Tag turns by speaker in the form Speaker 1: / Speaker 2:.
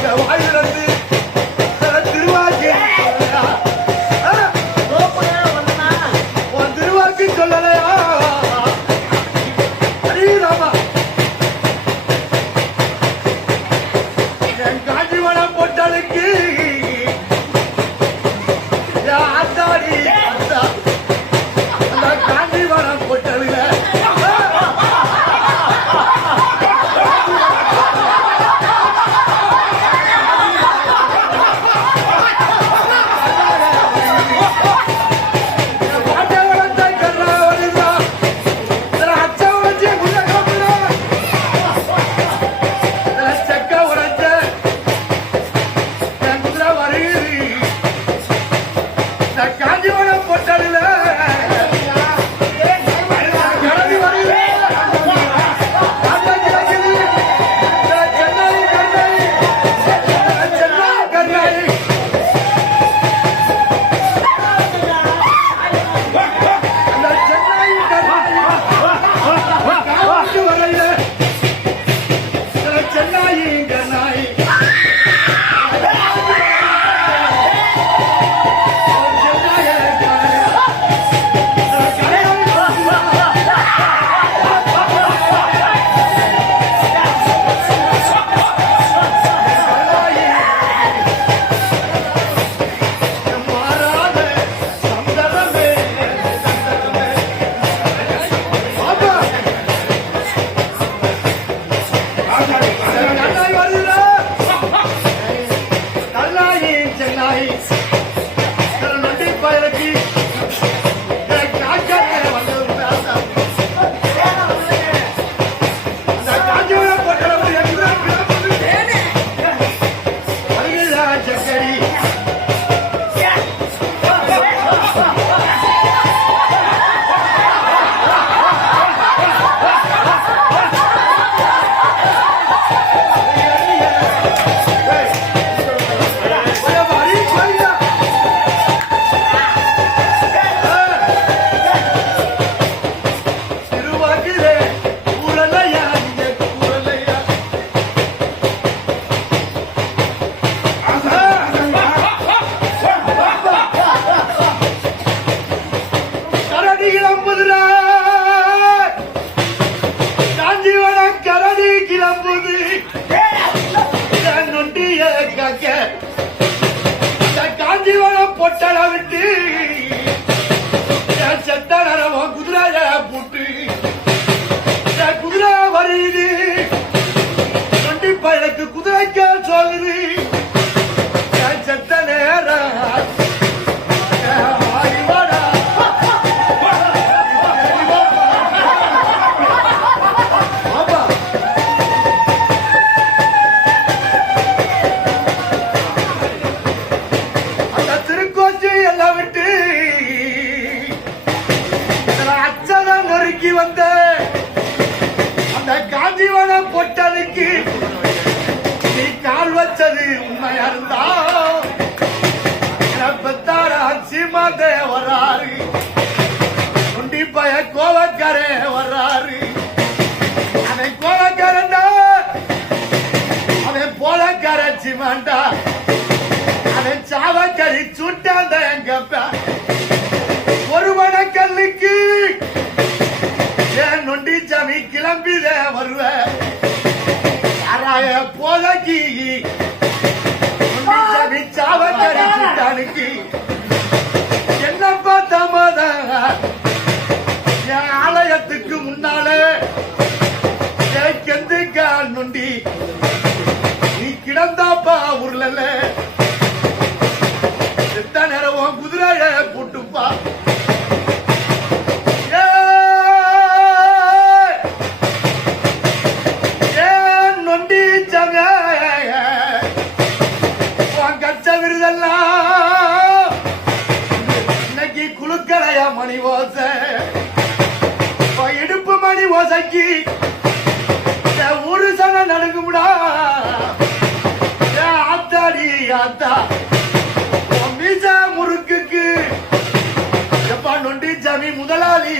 Speaker 1: Come on. Thank you. நம்புது Kanjeevaram என் நொண்டிய காஞ்சிவனம் பொட்டல விட்டு என் செத்த நரவம் குதிரைய போட்டு. குதிரை வருது. நொண்டி பயலுக்கு குதிரைக்க சொல்லுது எல்லாம் விட்டு அச்சதம் நொறுக்கி வந்த அந்த காஞ்சிவனம் பொட்டலுக்கு நீ கால் வச்சது உண்மையா இருந்தா? பெத்தாரா சீமாதே வர்றாரு. பய கோவக்காரே வர்றாரு. அவன் கோவக்காரன் அவன் போலக்கார சீமாண்டா அவன் சாவக்கறி சுட்டாந்த எங்கப்ப ஒரு மணக்கல்லுக்கு ஏன் நொண்டி சாமி கிளம்பிதே வருவ? யாராய போதக்கி நொண்டி சாமி சாவக்கறி சுட்டானுக்கு என்னப்பா தாமதம் என் ஆலயத்துக்கு முன்னாலே கெந்துக்கா நொண்டி நீ கிடந்தாப்பா உருளல மணி ஓசை இடுப்பு மணி ஓசைக்கு ஒரு சன நடுங்கும்டா. ஆத்தாடி ஆத்தா. மீச முறுக்குக்கு எப்பா நொண்டி ஜமி முதலாளி